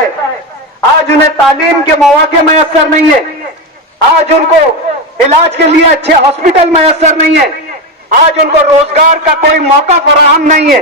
ہے. آج انہیں تعلیم کے مواقع میسر نہیں ہے. آج ان کو علاج کے لیے اچھے ہاسپٹل میسر نہیں ہے. آج ان کو روزگار کا کوئی موقع فراہم نہیں ہے.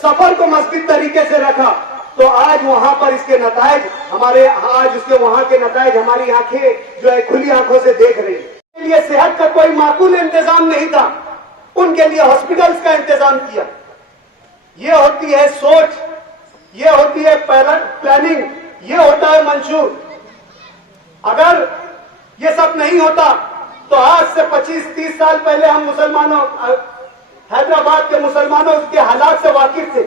سفر کو مثبت طریقے سے رکھا تو آج وہاں پر اس کے نتائج آج اس کے وہاں کے نتائج ہماری آنکھیں جو ہے کھلی آنکھوں سے دیکھ رہی ہیں. ان کے لیے صحت کا کوئی معقول انتظام نہیں تھا, ان کے لیے ہاسپٹلز کا انتظام کیا. یہ ہوتی ہے سوچ, یہ ہوتی ہے پلاننگ, یہ ہوتا ہے منشور. اگر یہ سب نہیں ہوتا تو آج سے 25-30 سال پہلے ہم مسلمانوں, حیدرآباد کے مسلمانوں اس کے حالات سے واقف تھے.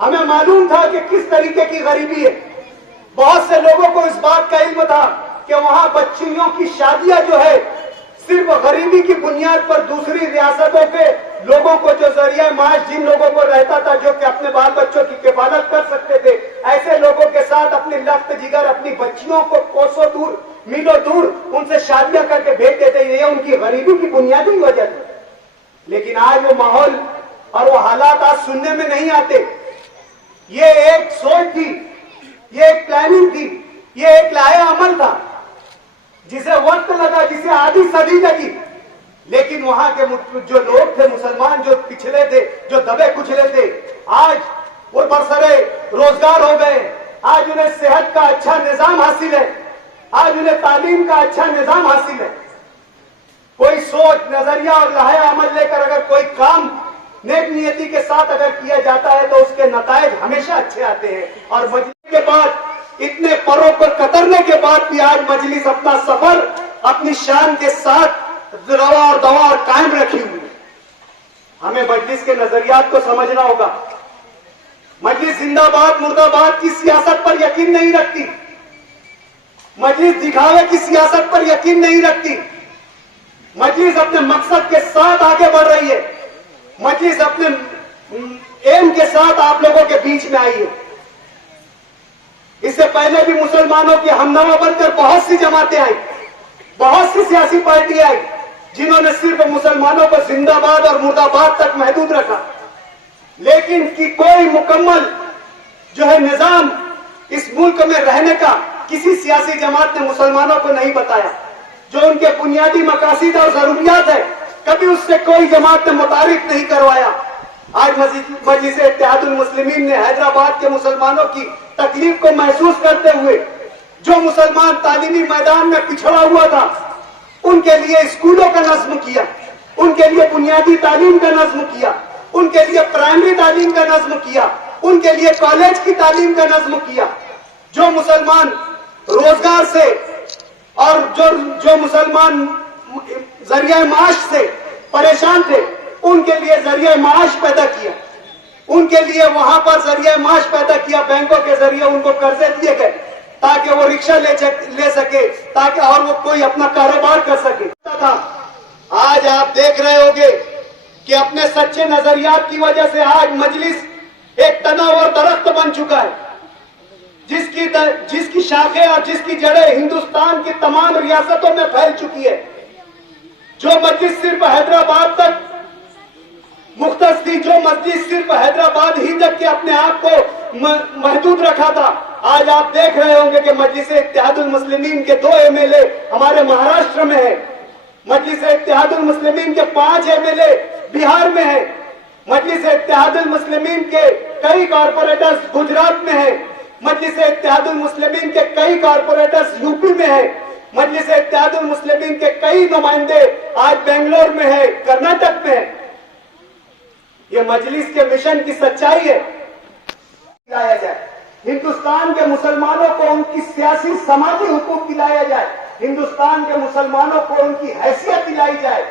ہمیں معلوم تھا کہ کس طریقے کی غریبی ہے. بہت سے لوگوں کو اس بات کا علم تھا کہ وہاں بچیوں کی شادیاں جو ہے صرف غریبی کی بنیاد پر دوسری ریاستوں کے لوگوں کو جو ذریعہ معاش جن لوگوں کو رہتا تھا جو کہ اپنے بال بچوں کی کفالت کر سکتے تھے, ایسے لوگوں کے ساتھ اپنی لخت جگر اپنی بچیوں کو کوسوں دور میلوں دور ان سے شادیاں کر کے بھیج دیتے. یہ ان کی غریبی کی بنیادی وجہ تھی. لیکن آج وہ ماحول اور وہ حالات آج سننے میں نہیں آتے. یہ ایک سوچ تھی, یہ ایک پلاننگ تھی, یہ ایک لایا عمل تھا جسے وقت لگا, جسے آدھی صدی لگی. لیکن وہاں کے جو لوگ تھے مسلمان, جو پچھلے تھے, جو دبے کچلے تھے, آج وہ برسرے روزگار ہو گئے. آج انہیں صحت کا اچھا نظام حاصل ہے, آج انہیں تعلیم کا اچھا نظام حاصل ہے. کوئی سوچ, نظریہ اور لایا عمل لے کر اگر کوئی کام نیک نیتی کے ساتھ اگر کیا جاتا ہے تو اس کے نتائج ہمیشہ اچھے آتے ہیں. اور مجلس کے بعد اتنے پروں پر قطرنے کے بعد بھی آج مجلس اپنا سفر اپنی شان کے ساتھ روا اور دوا اور قائم رکھی ہوئی. ہمیں مجلس کے نظریات کو سمجھنا ہوگا. مجلس زندہ باد مرد آباد کی سیاست پر یقین نہیں رکھتی. مجلس دکھاوے کی سیاست پر یقین نہیں رکھتی. مجلس اپنے مقصد کے ساتھ آگے بڑھ رہی ہے. مجلس اپنے ایم کے ساتھ آپ لوگوں کے بیچ میں آئی ہے. اس سے پہلے بھی مسلمانوں کی ہمنوا بن کر بہت سی جماعتیں آئی, بہت سی سیاسی پارٹی آئی جنہوں نے صرف مسلمانوں کو زندہ باد اور مرد آباد تک محدود رکھا. لیکن کی کوئی مکمل جو ہے نظام اس ملک میں رہنے کا کسی سیاسی جماعت نے مسلمانوں کو نہیں بتایا. جو ان کے بنیادی مقاصد اور ضروریات ہے کبھی اس سے کوئی جماعت نے متعارف نہیں کروایا. آج مجلس اتحاد المسلمین نے حیدرآباد کے مسلمانوں کی تکلیف کو محسوس کرتے ہوئے جو مسلمان تعلیمی میدان میں پچھڑا ہوا تھا ان کے لیے اسکولوں کا نظم کیا, ان کے لیے بنیادی تعلیم کا نظم کیا, ان کے لیے پرائمری تعلیم کا نظم کیا, ان کے لیے کالج کی تعلیم کا نظم کیا. جو مسلمان روزگار سے اور جو مسلمان ذریعہ معاش سے پریشان تھے ان کے لیے ذریعہ معاش پیدا کیا, ان کے لیے وہاں پر ذریعہ معاش پیدا کیا. بینکوں کے ذریعے ان کو قرضے دیے گئے تاکہ وہ رکشہ لے سکے, تاکہ اور وہ کوئی اپنا کاروبار کر سکے. آج آپ دیکھ رہے ہوگے کہ اپنے سچے نظریات کی وجہ سے آج مجلس ایک تناور درخت بن چکا ہے جس کی شاخیں اور جس کی جڑیں ہندوستان کی تمام ریاستوں میں پھیل چکی ہے. جو مجلس صرف حیدرآباد تک مختص تھی, جو مجلس صرف حیدرآباد ہی تک کے اپنے آپ کو محدود رکھا تھا, آج آپ دیکھ رہے ہوں گے کہ مجلس اتحاد المسلمین کے 2 MLA ہمارے مہاراشٹر میں ہیں, مجلس اتحاد المسلمین کے 5 MLA بہار میں ہیں, مجلس اتحاد المسلمین کے کئی کارپوریٹرز گجرات میں ہیں, مجلس اتحاد المسلمین کے کئی کارپوریٹرز یوپی میں ہیں, مجلس اتحاد المسلمین کے کئی نمائندے آج بنگلور میں ہیں, کرناٹک میں ہیں. یہ مجلس کے مشن کی سچائی ہے. لایا جائے ہندوستان کے مسلمانوں کو ان کی سیاسی سماجی حقوق دلایا جائے, ہندوستان کے مسلمانوں کو ان کی حیثیت دلائی جائے,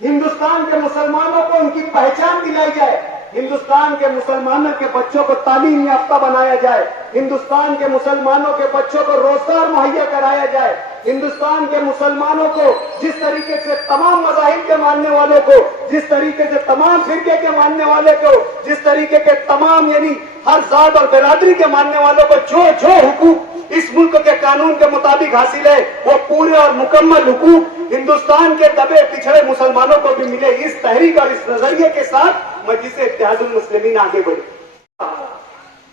ہندوستان کے مسلمانوں کو ان کی پہچان دلائی جائے, ہندوستان کے مسلمانوں کے بچوں کو تعلیم یافتہ بنایا جائے, ہندوستان کے مسلمانوں کے بچوں کو روزگار مہیا کرایا جائے, ہندوستان کے مسلمانوں کو جس طریقے سے تمام مذاہب کے ماننے والوں کو, جس طریقے سے تمام فرقے کے ماننے والے کو, جس طریقے کے تمام یعنی ہر ذات اور برادری کے ماننے والوں کو جو حقوق اس ملک کے قانون کے مطابق حاصل ہے وہ پورے اور مکمل حقوق ہندوستان کے دبے پچھڑے مسلمانوں کو بھی ملے. اس تحریک اور اس نظریے کے ساتھ مجلس اتحاد المسلمین آگے بڑھے.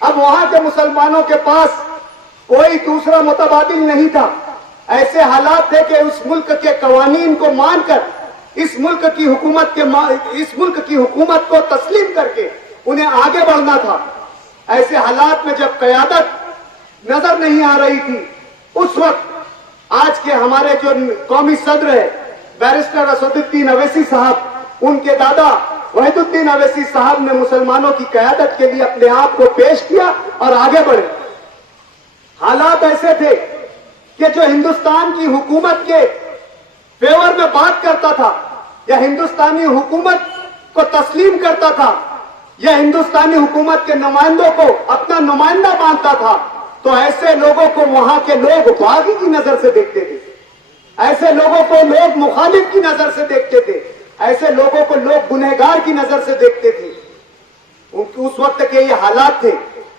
اب وہاں کے مسلمانوں کے پاس کوئی دوسرا متبادل نہیں تھا. ایسے حالات تھے کہ اس ملک کے قوانین کو مان کر اس ملک کی حکومت کو تسلیم کر کے انہیں آگے بڑھنا تھا. ایسے حالات میں جب قیادت نظر نہیں آ رہی تھی, اس وقت آج کے ہمارے جو قومی صدر ہے بیرسٹر اسد الدین اویسی صاحب, ان کے دادا وحید الدین اویسی صاحب نے مسلمانوں کی قیادت کے لیے اپنے آپ کو پیش کیا اور آگے بڑھے. حالات ایسے تھے کہ جو ہندوستان کی حکومت کے فیور میں بات کرتا تھا یا ہندوستانی حکومت کو تسلیم کرتا تھا یا ہندوستانی حکومت کے نمائندوں کو اپنا نمائندہ مانتا تھا, تو ایسے لوگوں کو وہاں کے لوگ باغی کی نظر سے دیکھتے تھے, ایسے لوگوں کو لوگ مخالف کی نظر سے دیکھتے تھے, ایسے لوگوں کو لوگ گنہگار کی نظر سے دیکھتے تھے. اس وقت کے یہ حالات تھے.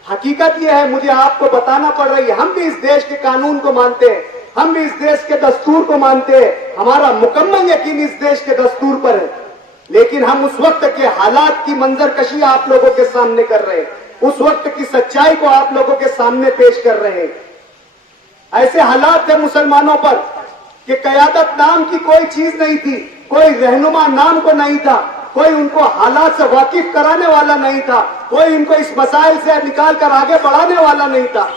حقیقت یہ ہے, مجھے آپ کو بتانا پڑ رہی ہے, ہم بھی اس دیش کے قانون کو مانتے ہیں, ہم بھی اس دیش کے دستور کو مانتے ہیں, ہمارا مکمل یقین اس دیش کے دستور پر ہے, لیکن ہم اس وقت کے حالات کی منظر کشی آپ لوگوں کے سامنے کر رہے ہیں, اس وقت کی سچائی کو آپ لوگوں کے سامنے پیش کر رہے ہیں. ایسے حالات تھے مسلمانوں پر کہ قیادت نام کی کوئی چیز نہیں تھی, کوئی رہنما نام کو نہیں تھا, کوئی ان کو حالات سے واقف کرانے والا نہیں تھا, کوئی ان کو اس مسائل سے نکال کر آگے بڑھانے والا نہیں تھا.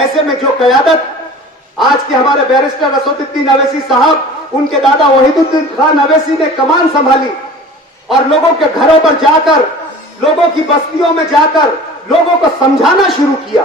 ایسے میں جو قیادت آج کے ہمارے بیرسٹر اسد الدین اویسی صاحب, ان کے دادا وحید الدین خان اویسی نے کمان سنبھالی اور لوگوں کے گھروں پر جا کر, لوگوں کی بستیوں میں جا کر لوگوں کو سمجھانا شروع کیا